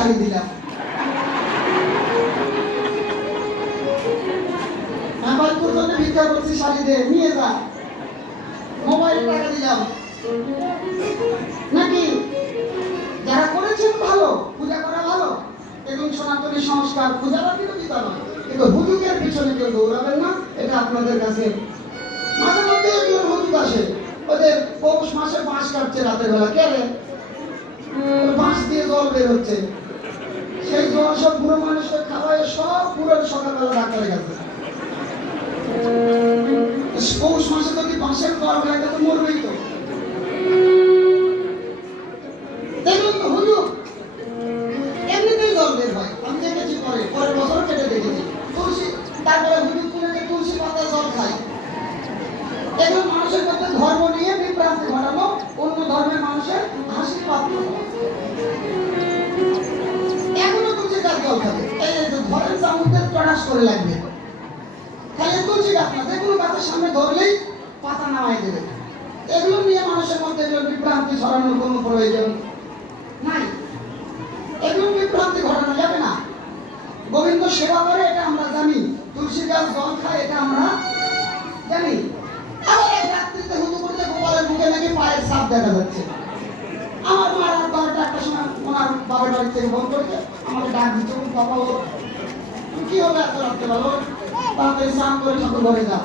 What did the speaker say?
শাড়ি দিলাম, আমার জন্য ভিক্ষা করছি, শাড়ি দে নিয়ে যা, মোবাইল টাকা দিলাম নাকি? যারা করেছেন ভালো, পূজা করা ভালো এবং সনাতনী সংস্কার পূজার বিরোধিতা নয়, কিন্তু হুজুকের পিছনে কেউ দৌড়াবেন না। এটা আপনাদের কাছে মাঝে মধ্যে একজন হুজুক আসে, ওদের পৌষ মাসে বাঁশ কাটছে রাতের বেলা, কে রে বাঁশ দিয়ে জল বের হচ্ছে, সেই জল সব বুড়ো মানুষকে খাওয়ায় সব পুরো সকালবেলা ডাক্তারের কাছে। পৌষ মাসে যদি বাঁশের জল খায় তো মরবেই তো। দেখুন তো হুজুর এমনিতেই জল বের হয়, আমি দেখেছি, পরের বছর কেটে দেখেছি তুলসী, তারপরে হুজুর তুলে তুলসী পাতা জল খায়। এগুলো মানুষের মধ্যে ধর্ম নিয়ে বিভ্রান্তি ঘটানো, অন্য ধর্মের মানুষের হাসির পাত্র। এখনো তুলসী গাছ জল খাবে, এই ধরেন চামচের টরাস করে লাগবে, তাহলে তুলসী গাছ না, যে কোনো গাছের সামনে ধরলেই পাতা নামাই দেবে। এগুলো নিয়ে মানুষের মধ্যে বিভ্রান্তি ছড়ানোর কোনো প্রয়োজন নাই, এগুলো বিভ্রান্তি ঘটানো যাবে না। গোবিন্দ সেবা করে এটা আমরা জানি, তুলসী গাছ জল খায় এটা আমরা জানি। আবার এক রাত্রিতে হুজুর বলতে গোপালের মুখে নাকি পায়ের ছাপ দেখা যাচ্ছে। আমার মা রাত 12টার সময় ওনার বাবার বাড়ি থেকে ফোন করেছে, আমাকে ডাক দিচ্ছে, বাবা ও কি হলো এত রাত্রে, বলো তাড়াতাড়ি স্নান করে ঠাকুর ঘরে যাও।